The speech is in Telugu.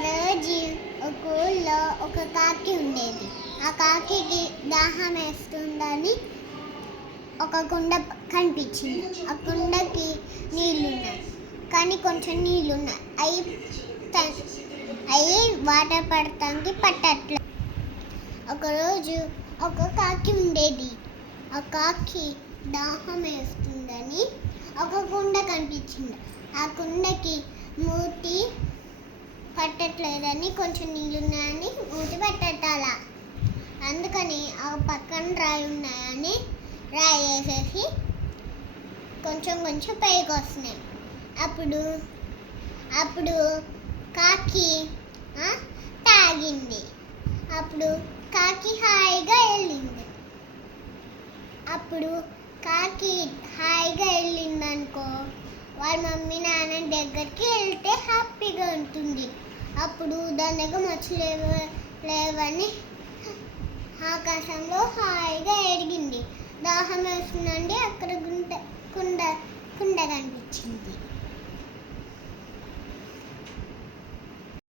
ఒకరోజు ఒక ఊళ్ళో ఒక కాకి ఉండేది. ఆ కాకికి దాహం వేస్తుందని ఒక కుండ కనిపించింది. ఆ కుండకి నీళ్లున్నాయి, కానీ కొంచెం నీళ్లున్నాయి. అవి వాటర్ పడటానికి పట్టట్లేదు. ఒకరోజు ఒక కాకి ఉండేది. ఆ కాకి దాహం వేస్తుందని ఒక కుండ కనిపించింది. ఆ కుండకి మూతి పట్టట్లేదని, కొంచెం నీళ్ళున్నాయని మూతి పట్టట్టాల. అందుకని ఆ పక్కన రాయి ఉన్నాయని రాయి వేసేసి కొంచెం కొంచెం పైకి వస్తున్నాయి. అప్పుడు కాకి తాగింది. అప్పుడు కాకి హాయిగా వెళ్ళిందనుకో, వాళ్ళ మమ్మీ నాన్న దగ్గరికి వెళ్తే హ్యాపీగా ఉంటుంది. అప్పుడు దాని దగ్గర మచ్చలు లేవని ఆకాశంలో హాయిగా ఎగిరింది. దాహం వేస్తుందండి, అక్కడ కుండ కనిపించింది.